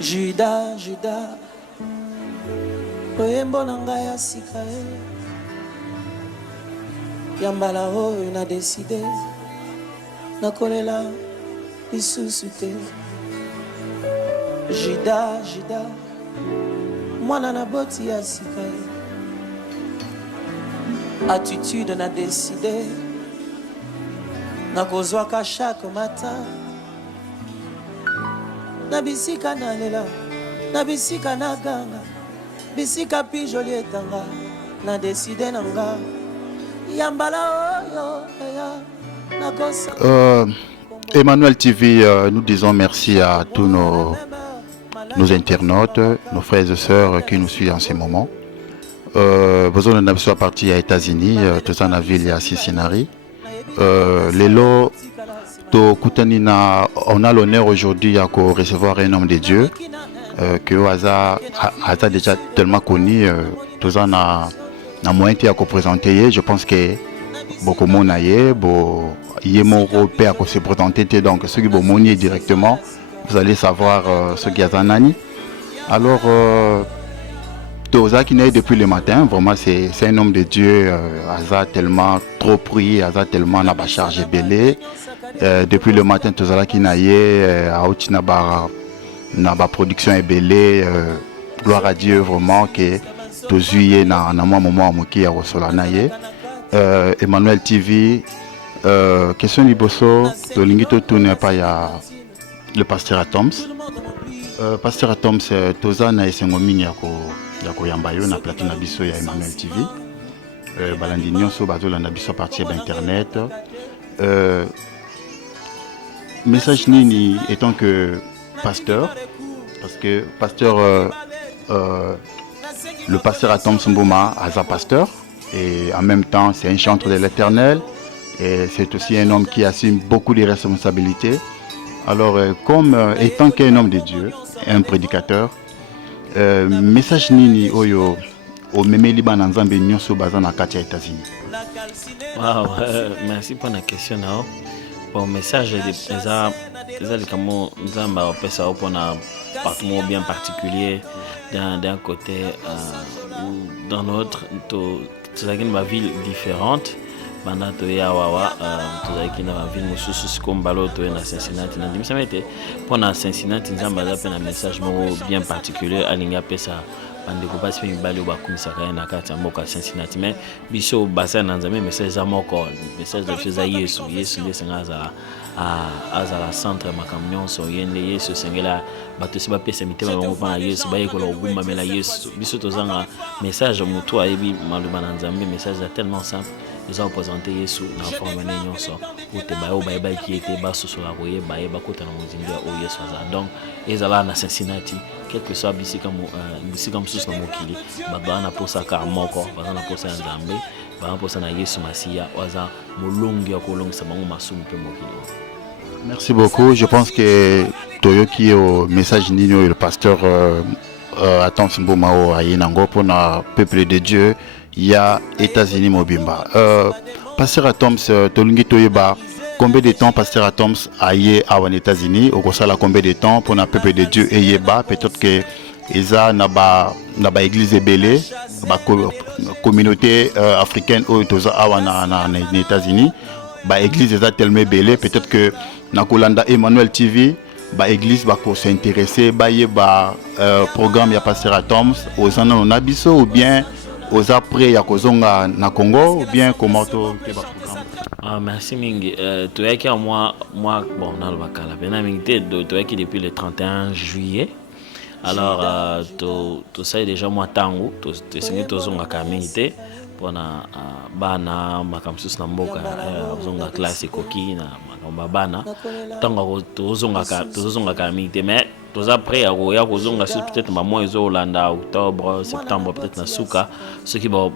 Judas, Judas, oyembo na ngai ya sika yambala oyo na décidé nakolela lisusu te. Judas, Judas, mwana na boti ya sika attitude na décidé nakozwaka chaque matin na bisika na lela na bisika na ganga bisika pi joli etanga na décidé nanga yambala oyo na kosa. Emmanuel TV, nous disons merci à tous nos internautes, nos frères et sœurs qui nous suivent en ce moment. Besoin de soit parti aux États-Unis, tout ça dans la ville à Cincinnati. Lelo on a l'honneur aujourd'hui de recevoir un homme de Dieu que Oaza a déjà tellement connu. Tout ça na moyen de présenter. Je pense que beaucoup de monde a se présenter. Donc ceux qui vont directement, vous allez savoir ce qu'il y a dans Nani. Alors Toza qui naît depuis le matin, vraiment c'est un homme de Dieu. Aza tellement trop pris, Aza tellement n'a pas chargé belé. Depuis le matin, Toza qui naît, Aouti n'a pas production est belé. Gloire à Dieu vraiment que Tozuye na moment moki ya rosola naïe. Emmanuel TV, question liboso, to lingito tourne pas ya le pasteur Atoms. Pasteur Atoms, Toza na esengo mingi yako yambayo na plateau na biso ya Emmanuel TV. Balandi nyonso bazolanda biso à partir d'internet. Message nini étant que pasteur, parce que pasteur le pasteur Atoms Mbouma Aza pasteur et en même temps c'est un chanteur de l'Éternel et c'est aussi un homme qui assume beaucoup de responsabilités. Alors comme étant qu'un homme de Dieu, un prédicateur, message nini oyo o memeli bana nzambe nyonso baza na kati ya États-Unis. Wow, merci pour la question now. Bon message les kamo nzamba opesa pour un partout bien particulier d'un côté ou dans l'autre, tout ma ville différente. Banda to ya wawa tozaki na ville mosusu comme balo to na Cincinnati na dimisa mete pour na Cincinnati nzamba za pe na message mo bien particulier alinga pesa bande ko passe mibali ba kumisaka na kati ya mboka Cincinnati mais biso basa na nzambe message za moko message de feza Yesu ndesenga azala centre makamnyon so yende Yesu sengela bato se ba pesa mitema bango pa Yesu ba yekola obumba mela Yesu biso tozanga message mutu ayebi maluba na nzambe message tellement simple. Ils ont présenté Yesu na forme na nyonso pour te bayo ba qui était bas sur la roye ba kota na muzimba o Yesu aza donc ezala na Cincinnati quelque soit bisika mususu na mokili ba na posa ka moko ba na posa nzambe ba na posa na Yesu Masia aza molongi ya kolongisa bango masumu pe mokili. Merci beaucoup. Je pense que Toyoki au message nino le pasteur Atoms Mbouma o ayinango pour na peuple de Dieu. Il y a États-Unis Mobimba. Pasteur Atoms, Tolungi Toyeba, combien de temps Pasteur Atoms a yé aux États-Unis? Au Kosala, combien de temps pour le peuple de Dieu et Yeba? Peut-être que Eza n'a pas église belé, la communauté africaine aux États-Unis, la église Eza tellement belé. Peut-être que Nakolanda Emmanuel TV, la église va s'intéresser, ba programme ya Pasteur Atoms aux Anabiso ou bien aux après ya kozonga na Congo ou bien comment to te ba programme. Merci mingi. Tu es qui moi bon on a le bakala. Bena mingi tu es qui depuis le 31 juillet. Alors tu sais déjà moi tango tu singi tozonga kamingite pona bana makamsus na mboka zonga classe koki na makamba bana tango tozonga kamingite mais tous après ya kozonga peut-être mois Holanda octobre septembre peut-être na suka ce qui ba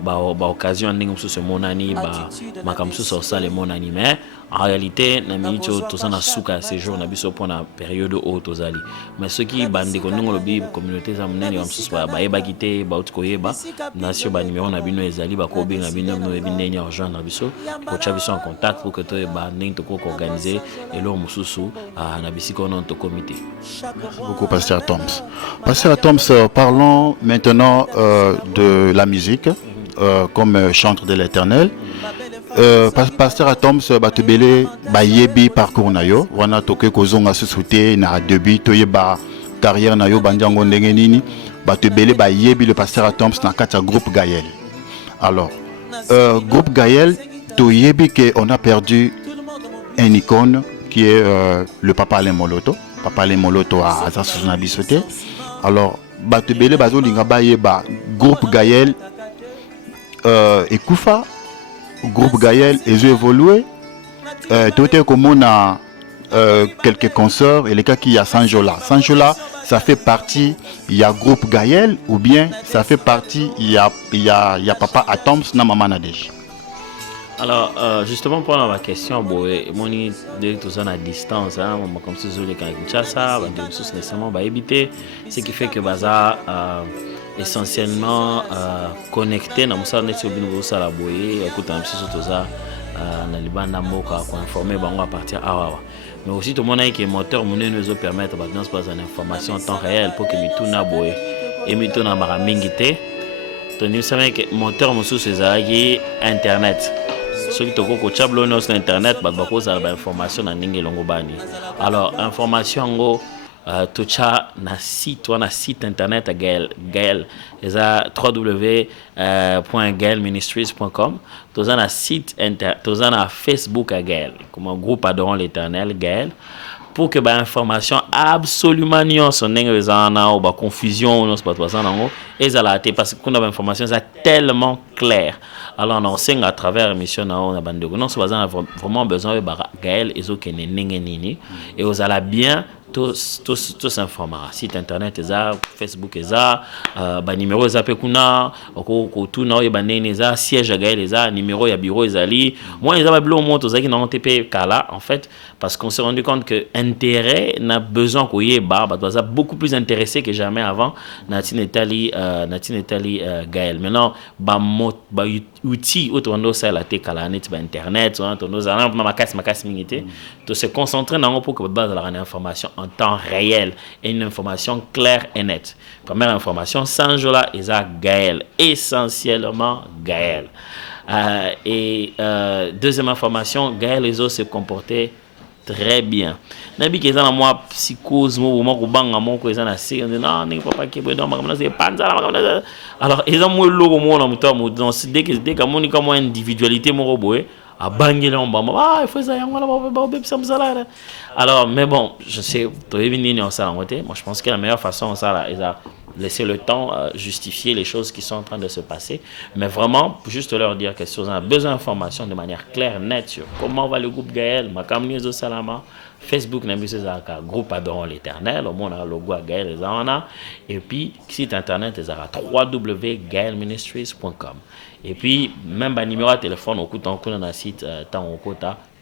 occasion ndingo mususu monani ba makamsusu osale monani mais en réalité na minito tous na suka séjour na biso pona période haute tozali mais ce qui bande ko ndingo lobi communauté za munene ya mususu ba yeba kité ba utikoyeba nation ba numéro na bino ezali ba ko benga bino no ebinenya rejoindre biso ko chabiso en contact pour que to ba ndingo to ko organiser et lo mususu na bisiko non to comité. beaucoup, Pasteur Toms. Pasteur Toms, parlons maintenant de la musique comme chantre de l'Éternel. Pasteur Toms, batubele bayebi parcours na yo, wana toke kozonga susute na début toyeba carrière na yo bandiango ndenge nini, batubele bayebi le Pasteur Toms na kati groupe Gaël. Alors, groupe Gaël, toyebi que on a perdu un icône qui est le Papa Alain Moloto. Papa Alain Moloto a Azasuna Bissoté. Alors, batubele bazo linga bayeba groupe Gaël et Koufa. Groupe Gaël, ils ont évolué. Tout est comme on a quelques concerts et les cas qui y a Sanjola. Sanjola, ça fait partie, il y a groupe Gaël ou bien ça fait partie, il y a Papa Atoms na Maman Nadej. Alors, justement, pour ma question, moi, je tout ça à distance, comme si je voulais quand Kinshasa, je nécessairement éviter, ce qui fait que Baza essentiellement connecté na musala neti obino bosala boye écoute un petit surtout ça na libanda moka ko informer bango à partir awa mais aussi tout le monde que moteur monene nous permettre ba dans pas une information en temps réel pour que mituna boye et mituna mara mingité to ni savez que moteur musu sezaki internet ce qui toko ko chablo no sur internet ba ko za ba information na ningi longo bani alors information ngo tocha na site internet à Gaël eza www.gaelministries.com toza na site toza na Facebook à Gaël comme un groupe adorant l'Éternel Gaël pour que ba information absolument nyonso ndenge ezana ou ba confusion non pas ça nango ezala te parce que kuna ba information ça tellement clair alors on sait à travers émission na on a bande non so bazana vraiment besoin de Gaël ezokene ndenge nini et ozala bien tous informera site internet eza Facebook eza ba numéro eza pe kuna ko tuna o ba nene eza siège Gaël eza numéro ya bureau ezali moi eza ba bilo moto zaki na TP kala en fait parce qu'on s'est rendu compte que intérêt n'a besoin ko yeba ba doza beaucoup plus intéressé que jamais avant Natine Italie Gaël maintenant ba outil autondo ça la te kala net ba internet autondo za na makasi mingité to se concentrer dans pour que base la information en temps réel et une information claire et nette. Première information, Sanjola est à Gaël, essentiellement Gaël. Deuxième information, Gaël les autres se comportaient très bien. Nabi qui est dans moi psychose moment ko banga mon ko ezana se non ne papa qui est dans ma c'est panza alors ils ont moi logo moi na muto mo dans dès que mon comme individualité mon robot à bangé là il faut ça alors mais bon je sais moi je pense que la meilleure façon ça là est à laisser le temps justifier les choses qui sont en train de se passer mais vraiment juste leur dire que si on a besoin d'informations de manière claire nette sur comment va le groupe Gaël Makam News Salama Facebook n'a mis groupe adorant l'Éternel au monde a logo à Gaël et puis site internet est à www.gaelministries.com et puis même un numéro de téléphone au coup dans un site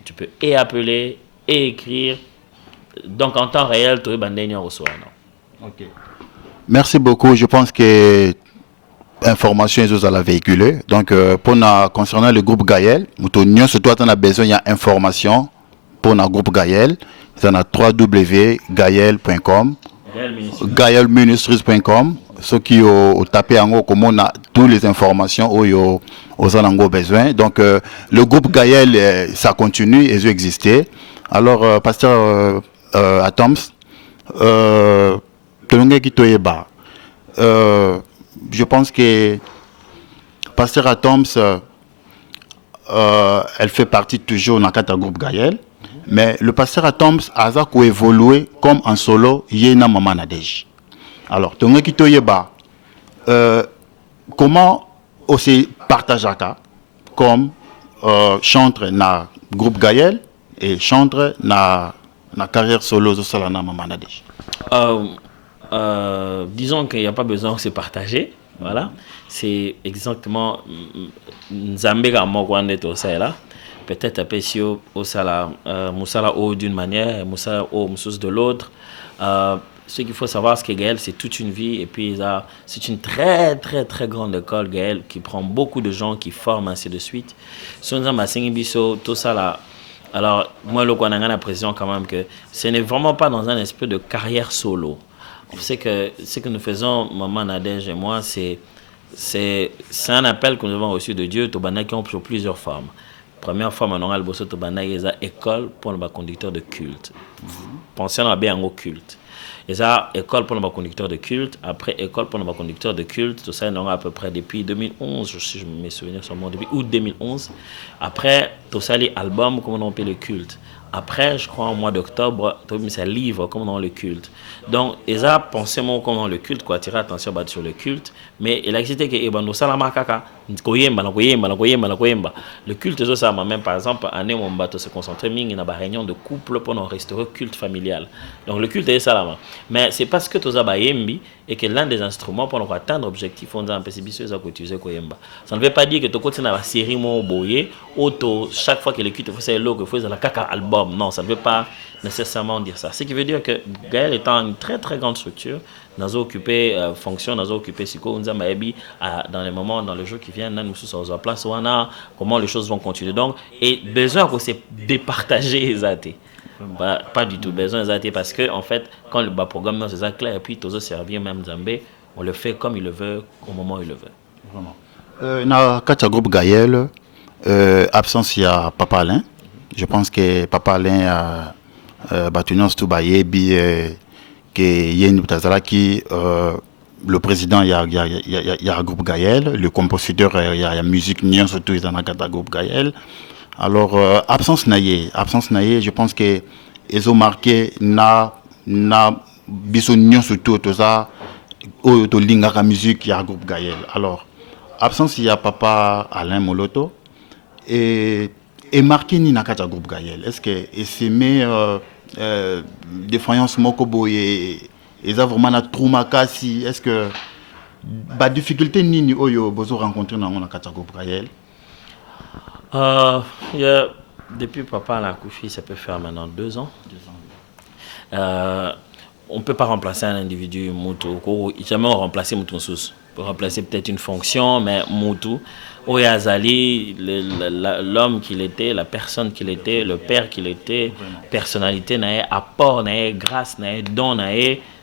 tu peux et appeler et écrire donc en temps réel tu es reçoit. OK. Merci beaucoup. Je pense que information est à la véhiculer. Donc concernant le groupe Gaël, surtout on a besoin il y a information pour le groupe Gaël. C'est à www.gael.com gaelministries.com ceux qui ont tapé en haut comme on a toutes les informations où aux en besoin. Donc le groupe Gaël ça continue et ça exister. Alors pasteur Atoms je pense que pasteur Atoms elle fait partie toujours dans le groupe Gaël. Mais le pasteur Atoms a évolué comme en solo yena Maman Nadej. Alors, comment aussi partager comme chantre na groupe Gaël et chantre na carrière solo de Salana Maman Nadej. Disons qu'il n'y a pas besoin de se partager. Voilà, c'est exactement Nzambega Mogwande to ça là. Peut-être apprécier au sala Moussala au d'une manière, Moussala au Moussous de l'autre. Ce qu'il faut savoir, c'est que Gaël, c'est toute une vie. Et puis, c'est une très, très, très grande école, Gaël, qui prend beaucoup de gens, qui forment, ainsi de suite. Tout ça là. Alors, moi, le Kwananga a l'impression quand même que ce n'est vraiment pas dans un esprit de carrière solo. On sait que ce que nous faisons, maman Nadège et moi, c'est un appel que nous avons reçu de Dieu, Tobana, qui ont pris plusieurs formes. Première forme, on aura le bosso Tobana, il y a école pour le conducteur de culte. Pensez à bien au culte. Et ça, école pour le conducteur de culte. Après, école pour le conducteur de culte. Tout ça, on aura à peu près depuis 2011, si je me souviens seulement, depuis août 2011. Après, tout ça, les albums, comment on appelle le culte. Après, je crois, au mois d'octobre, c'est un livre, comment on le culte. Donc, ils ont pensé, comment le culte, quoi, attirer l'attention sur le culte. Mais il a existé que, le culte, ça, même par exemple, année où on va se concentrer, il y a une réunion de couple pour restaurer le culte familial. Donc, le culte est ça. Mais c'est parce que tout ça, et que l'un des instruments pour atteindre l'objectif, on a un peu utiliser Koyemba. Ça ne veut pas dire que tu continues la série boyé, chaque fois que le culte fait l'eau, que faut la caca album. Non, ça ne veut pas nécessairement dire ça. Ce qui veut dire que Gaël étant une très très grande structure, nous avons occupé fonction, nous avons occupé Siko, nous avons dans les moments, dans les jours qui viennent, nous sommes en place, comment les choses vont continuer. Donc, et besoin que c'est départager les athées. Pas du tout besoin d'arrêter parce que en fait quand le programme c'est ça clair et puis tous servir même Zambé on le fait comme il le veut au moment où il le veut. Vraiment. Na kacha groupe Gaël absence il y a Papa Alain. Je pense que Papa Alain a battu nous tout bailler bi que Yen Butazala qui le président il y a groupe Gaël, le compositeur il y a musique Nyon surtout ils en a groupe Gaël. Alors, absence naïe, je pense que ils ont marqué na bisognon surtout tout ça au lingara musique il y a groupe Gaël. Alors, absence il y a Papa Alain Moloto et marqué ni nakata groupe Gaël. Est-ce que c'est mes défaillances mokobo et ça vraiment na troumakasi est-ce que ba difficulté ni oyo bozo rencontrer dans nakata groupe Gaël? Depuis Papa l'a couché, ça peut faire maintenant 2 ans. On ne peut pas remplacer un individu, jamais remplacer Moutou Sous. On peut remplacer peut-être une fonction, mais Moutou, Oyazali, l'homme qu'il était, la personne qu'il était, le père qu'il était, personnalité, apport, grâce, don,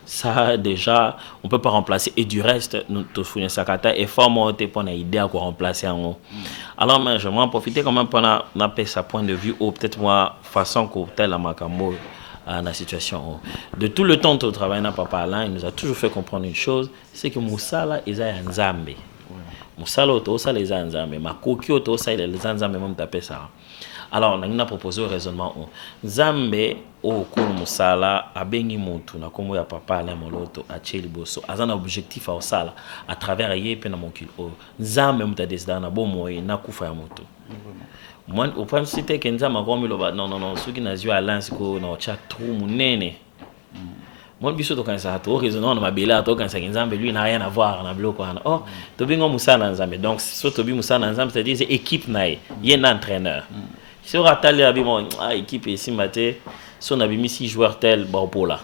ça déjà, on ne peut pas remplacer. Et du reste, nous tous Sakata et fort monté pour une idée à quoi remplacer en haut. Alors, mais je vais en profiter quand même pour appeler sa point de vue ou peut-être moi, façon qu'au tel à Makambo, à la situation. De tout le temps où travaille dans Papa Alain, il nous a toujours fait comprendre une chose, c'est que Moussala, ils ont un Zambé. Moussala, ils ont un Zambé. Ma Kokyo, ils ont un Zambé, même tapé ça. Alors, on a proposé un raisonnement. Zambé, au cours Moussala, a béni Moutou, na comme ya Papa Alain Moloto, a Tcheli Bosso, a un objectif à Osala, à travers Yépe na Monkil. Zambé, mouta décidé, na bon moyen, na Koufa Moutou. Moi, au point de citer que Nzamba non, ceux qui n'ont pas Alain, c'est qu'on a chat trop mounene. Moi, je suis quand ça a raisonnement dans ma belle, quand ça Nzamba, lui, n'a rien à voir dans le bloc. Oh, Tobi Moussa Nzamba. Donc, si Tobi Moussa Nzamba, c'est-à-dire c'est équipe naïe, il y a un entraîneur. Si on a talé équipe ici, si on a mis 6 joueurs tels, bon, là.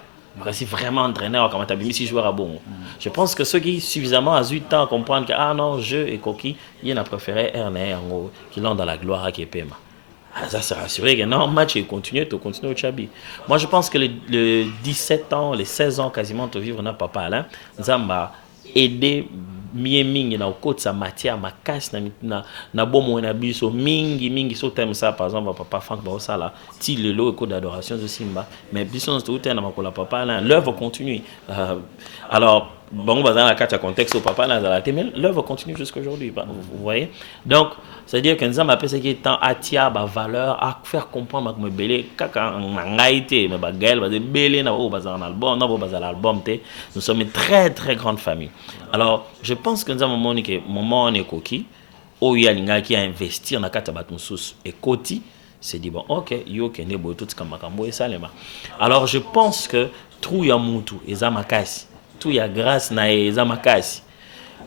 C'est vraiment entraîneur quand tu as mis 6 joueurs à bon. Je pense que ceux qui suffisamment à 8 ans comprennent que ah non, jeu et coquille, il a préféré Ernest qui l'ont dans la gloire à Kepema. Ça c'est rassuré que non, match est continué, tu continues au Chabi. Moi je pense que les 17 ans, les 16 ans quasiment de vivre n'a Papa Alain, ça m'a aidé mingi na okot sa matière ma casse na bomo na biso mingi so thème ça par exemple Papa Frank ba osala ti lelo école d'adoration de Simba mais biso tout thème na makola Papa là l'œuvre continue alors bon dans la carte contexte au Papa là la mais l'œuvre continue jusqu'à aujourd'hui vous voyez donc c'est à dire que nous avons appelé ce qui est temps à ba valeur à faire comprendre que me belé kaka ngaité mais ba Gaël ba de belé na o bazar album na bo bazar album té nous sommes une très très grande famille. Alors je pense que nous avons monique moment on est coquille o yalinga qui a investi na kata batunsus et koti c'est dit bon OK yo kende bo tout comme makambo et salema. Alors je pense que tout ya mutu ezamakasi tout ya grâce na ezamakasi.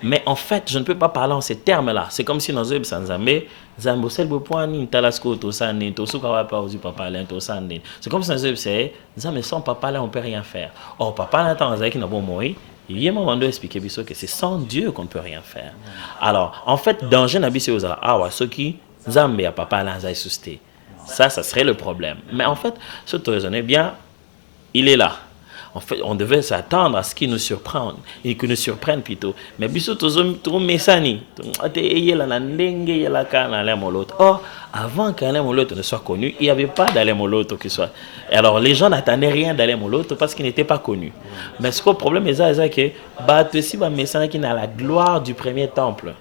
Mais en fait, je ne peux pas parler en ces termes-là. C'est comme si dans un Sanzamé, Zambo selbo poani talasco to sane to sukawa pa ozi Papa Alain to sane. C'est comme si dans un c'est Zamé sans Papa Alain on peut rien faire. Or Papa Alain tant qui n'a bon moyen, il y a un moment de expliquer biso que c'est sans Dieu qu'on ne peut rien faire. Alors, en fait, danger na biso ozala awa ceux qui Zamé à Papa Alain za susté. Ça serait le problème. Mais en fait, ce raisonner bien, il est là. En fait, on devait s'attendre à ce qu'ils nous surprennent, et qu'ils nous surprennent plutôt. Mais biso tout mesani, oh, avant qu'Alain Moloto ne soit connu, il n'y avait pas d'Alain Moloto qui soit. Et alors les gens n'attendaient rien d'Alain Moloto parce qu'il n'était pas connu. Mais ce que le problème est que aussi mesani qui n'a la gloire du premier temple.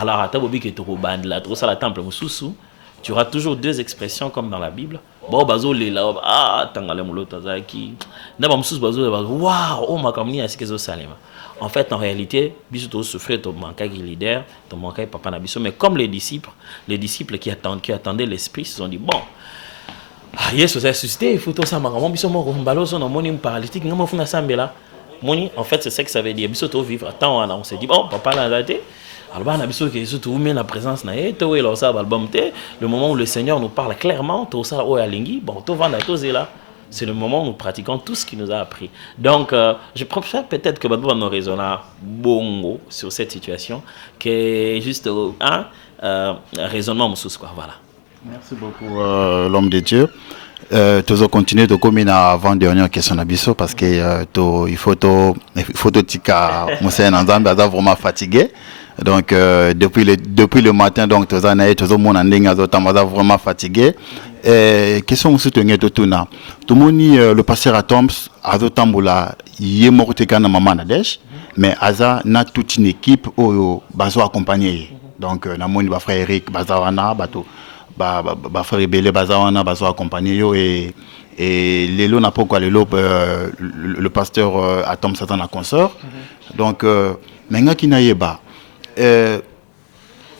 Alors à Tabobi qui est au band là, trop ça la temple mususu. Tu auras toujours deux expressions comme dans la Bible. Bon, bazo le la ah tangale moloto zaki. Na ba mususu bazo waouh, oh makamni asikezo salema. En fait, en réalité, biso to souffrir to manquer leader, to manquer papa na biso, mais comme les disciples qui attendaient l'esprit, ils se sont dit bon, Yesu s'est suscité, il faut tout ça makamon biso mo mbalo so no moni paralytique, ngamo funa sambela. Moni, en fait, c'est ça que ça veut dire. Biso to vivre. Attends, on s'est dit bon, papa l'a daté. Alors, on a besoin que surtout où met la présence le moment où le Seigneur nous parle clairement, tout ça bon, tout va là. C'est le moment où nous pratiquons tout ce qu'il nous a appris. Donc, je préfère peut-être que nous nous raisonnons bongo sur cette situation, que juste un raisonnement quoi. Voilà. Merci beaucoup, l'homme de Dieu. Tu vas continuer de communiquer avant dernière question d'Abisso parce que il faut tika Moussa Nzambe a vraiment fatigué. Donc depuis le matin donc tu as mon anding a vraiment fatigué. Question Moussa Tengé Totuna. Tout le pasteur Atoms a tambola yé morte kana maman Nadège mais aza na toute une équipe au bazo accompagner. Donc na moni ba frère Eric bazawana bato ba frère Belé bazawana bazo accompagner yo et lelo na pourquoi le pasteur Atoms Satan a consort. Donc menga kinayeba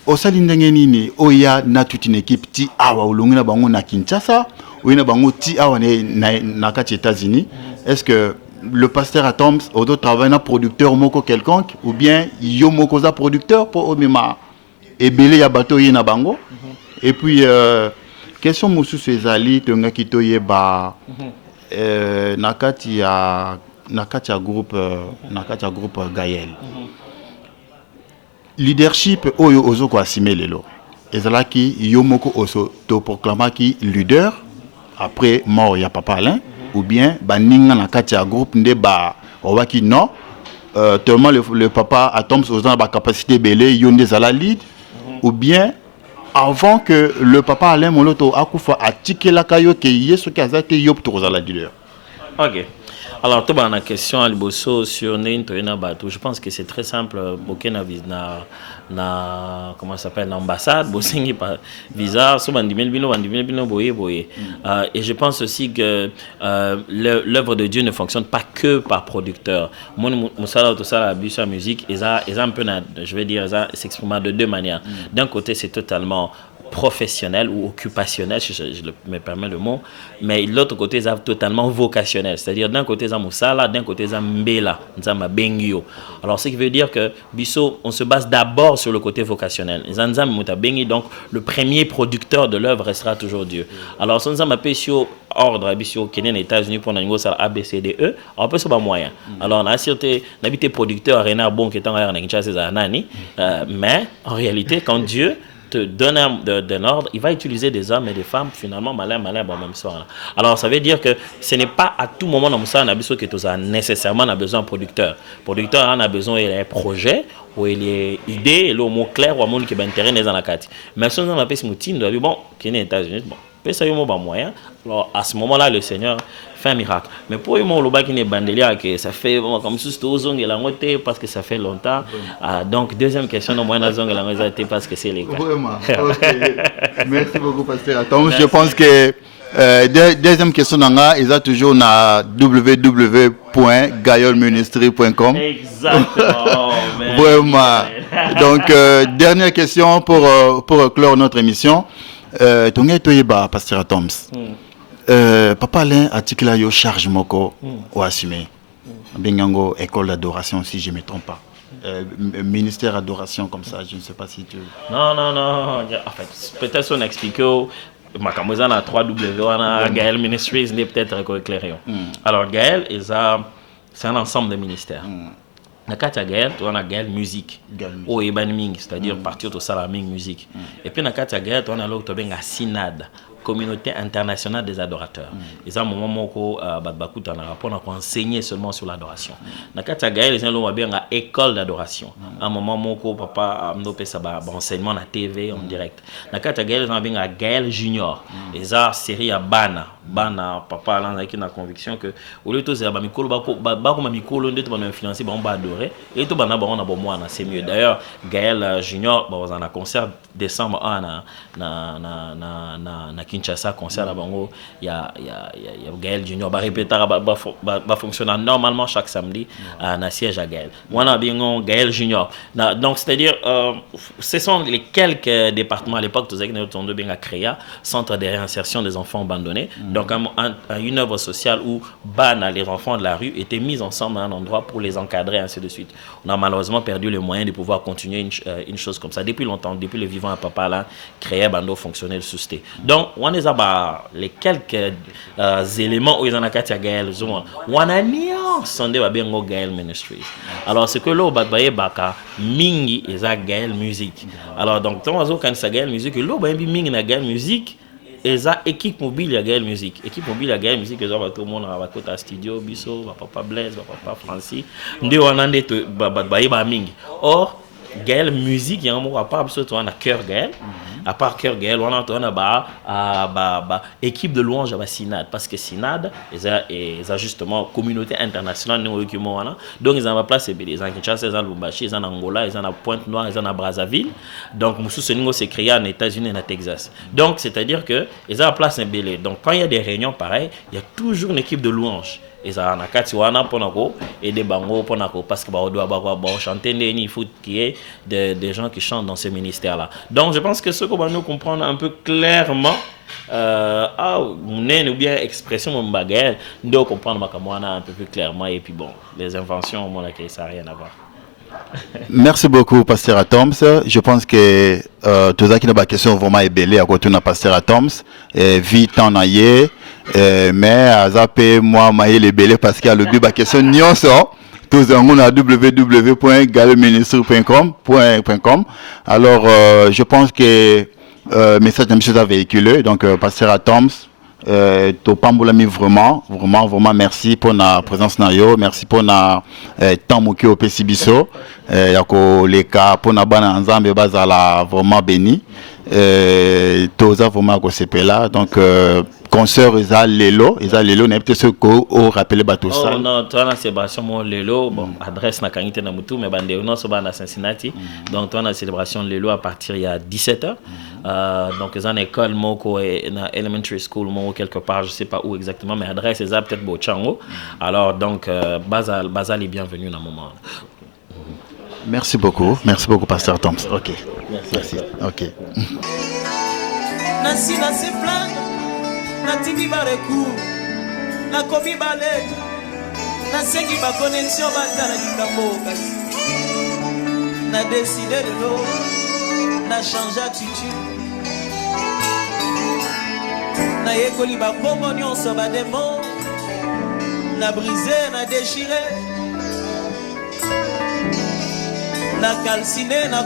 osali ndenge nini oya na toute une équipe ti awa ulungi na bango na Kinshasa ou na bango ti awa na kati États-Unis. Est-ce que le pasteur Atoms odo travaille na producteur moko quelconque ou bien yo moko za producteur pour omema ebele ya bato yi na bango? Et puis question mosusu ezali tonga kito yeba na kati ya groupe Gaël. Leadership oyo ozoko asime lelo ezalaki yomoko oso to proclama ki leader après mort ya papa Alain ou bien baninga na kati ya groupe nde ba owaki non tellement le papa Atoms ozana ba capacité belé yonde zala lead ou bien avant que le papa Alain Moloto akufa atikela kayo ke yeso ki azate yop to zala leader. OK. Alors, tout la question à Liboso sur Batou, je pense que c'est très simple. Comment ça s'appelle, l'ambassade, Bosengi par visa, et je pense aussi que l'œuvre de Dieu ne fonctionne pas que par producteur. Moi, tout ça, la musique, ils ont un peu, je vais dire, s'exprimer de deux manières. D'un côté, c'est totalement professionnel ou occupationnel, si je me permets le mot, mais de l'autre côté, c'est totalement vocationnel. C'est-à-dire, d'un côté, c'est Moussala, d'un côté, c'est Mbela, c'est Bengio. Alors, ce qui veut dire que Bisso, on se base d'abord sur le côté vocationnel. Donc, le premier producteur de l'œuvre restera toujours Dieu. Alors, si on a un ordre Bisso, qui est aux États-Unis pour un A, B, C, D, E, on peut se battre moyen. Alors, on a habité producteur, Renard Bon, qui est en mais en réalité, quand Dieu donne d'un ordre, il va utiliser des hommes et des femmes, finalement, malin, même soir. Alors, ça veut dire que ce n'est pas à tout moment dans ça, on a nécessairement besoin d'un producteur. Producteur, on a besoin d'un projet, ou il y a idée, et le mot clair, ou un monde qui va intéresser dans la carte. Mais si on a un moutine, on a dit, bon, qui est aux États-Unis, bon, ça y est, moyen. Alors, à ce moment-là, le Seigneur fait un miracle. Mais pour moi, le bac qui est bandelier, ça fait comme si c'était aux ongles et la moitié parce que ça fait longtemps. Donc, deuxième question, au moins, la zone et la moitié parce que c'est les cas. Vraiment. Okay. Merci beaucoup, Pasteur Atoms. Je pense que deuxième question, ils ont toujours na www.gayolministry.com. Exactement. Vraiment. Donc, dernière question pour clore notre émission. Tonga toyeba Pasteur Atoms. Papa Alain article yo charge moko ou assumé. Bengango école d'adoration si je me trompe pas. Ministère d'adoration comme ça, je ne sais pas si tu. Non. En fait, peut-être on explique Makamoza na 3W on Gaël Ministries n'est peut-être éclairé. Alors Gaël c'est un ensemble de ministères. Na kati Gaël, on a Gaël musique. Ou Eban Ming, c'est-à-dire partir de ça la musique. Et puis na kati Gaël, on a l'autre benga synade. communauté internationale des adorateurs. Et ça, moment moko Badbakuta na rapport à enseigner seulement sur l'adoration. Nakata Gaël, les gens bien à école d'adoration. À un moment moko papa amnopé ça enseignement na TV en direct. Nakata Gaël, les gens bien à Gaël Junior. Et ça série à Bana papa là qui na conviction que au lieu de ça ba mikolo ba comme mikolo ndete ba influencer ba on ba adorer et tout bana ba on a bon moi c'est mieux. D'ailleurs Gaël Junior ba on a concert décembre na Kinshasa concert là bango il y a Gaël Junior ba répéter ba fonctionner normalement chaque samedi na siège à Gaël. Moi na bien Gaël Junior. Donc c'est-à-dire ce sont les quelques départements à l'époque tous avec nous bien à créer centre de réinsertion des enfants abandonnés. Donc une œuvre sociale où les enfants de la rue étaient mis ensemble à un endroit pour les encadrer ainsi de suite. On a malheureusement perdu le moyen de pouvoir continuer une chose comme ça depuis longtemps, depuis le vivant à papa là créé bando fonctionnel susté. Donc on les a les quelques éléments où ils en a Katia Gaël on a nian sondé ba bien Gaël Ministries. Alors ce que l'on baye baka mingi eza Gaël musique. Alors donc ton azo kan sa Gaël musique l'on ba mingi na Gaël musique. Et ça, équipe mobile, il y a Gaël Musique. Équipe mobile, il y a Gaël Musique, tout le monde a côté studio, Bisso, papa Blaise, papa Francis. Nous on a des or, Gaël Musique, il y a un mot à part, on a Cœur Gaël. À part Cœur Gaël, on a équipe de louange à Sinad. Parce que Sinad, ils ont justement communauté internationale. Donc, ils ont la place, ils ont Kinshasa, ils ont Lubumbashi, ils ont Angola, ils ont Pointe-Noire, ils ont Brazzaville. Donc, Moussou Seningo s'est créé en États-Unis et en Texas. Donc, c'est-à-dire qu'ils ont la place en Bélé. Donc, quand il y a des réunions pareilles, il y a toujours une équipe de louange. Et ça na kati wana ponako et des bango ponako parce que on doit chanter il faut qu'il y ait des gens qui chantent dans ce ministère là. Donc je pense que ce qu'on va nous comprendre un peu clairement ou bien expression mon bagage nous comprendre makamwana un peu plus clairement et puis bon les inventions moi là ça n'a rien à voir. Merci beaucoup, Pasteur Atoms. Je pense que tout ça qui n'a pas question vraiment est belé à côté de Pasteur Atoms. Vite en aillé, mais à zapper moi maille les belé parce qu'il y a le but de question nion ça. Tous on a www.galeministre.com. Alors je pense que message de monsieur a véhiculé donc Pasteur Atoms. Topamboulami vraiment merci pour la présence nayo, merci pour na temps moki au Pesibiso yako les cas pour na bana ensemble bazala vraiment béni toza vraiment ko sepela donc concert eza lelo n'a peut-être ce ko au rappeler bateau ça. Oh non, toi na célébration mon lelo bon adresse na kangite na mutu mais bande non so bana Cincinnati. Donc toi na célébration lelo à partir il y a 17h. Donc ils en école moko et na elementary school moko quelque part je sais pas où exactement mais adresse eza peut-être Bochango. Alors donc Basal est bienvenu dans moment. Merci beaucoup Pasteur Thompson. OK. Merci. OK. Nasi plan na tibi bareku na komi balet na sengi ba connexion batala likambo kasi na décider de l'eau na changer attitude na yekoli ba kombo nyonso ba démon na briser na déchirer na calciner na